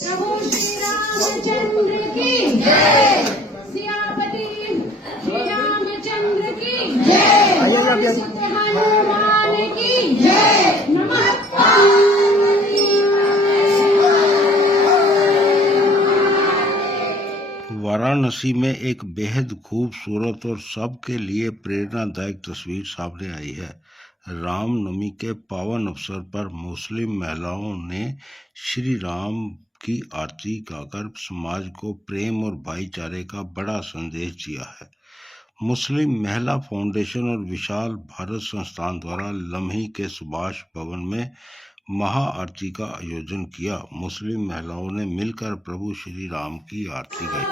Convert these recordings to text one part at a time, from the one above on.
प्रभु श्री रामचंद्र की जय। सियापति श्री रामचंद्र की जय। सुत हनुमान की जय। नमः वाराणसी में एक बेहद खूबसूरत और सबके लिए प्रेरणादायक तस्वीर सामने आई है। रामनवमी के पावन अवसर पर मुस्लिम महिलाओं ने श्री राम की आरती गाकर समाज को प्रेम और भाईचारे का बड़ा संदेश दिया है। मुस्लिम महिला फाउंडेशन और विशाल भारत संस्थान द्वारा लम्ही के सुभाष भवन में महा आरती का आयोजन किया। मुस्लिम महिलाओं ने मिलकर प्रभु श्री राम की आरती गाई।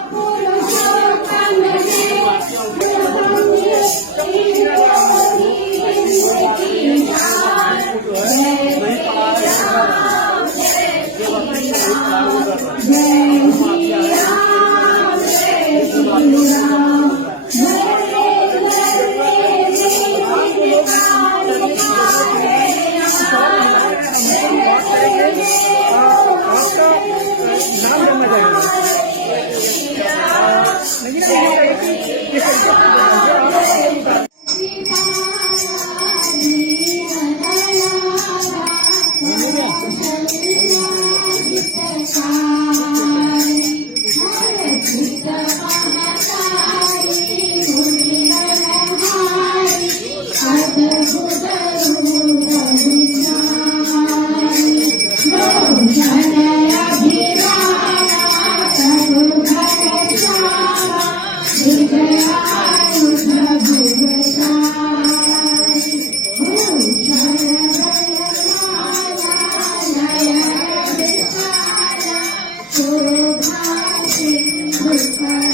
Oh,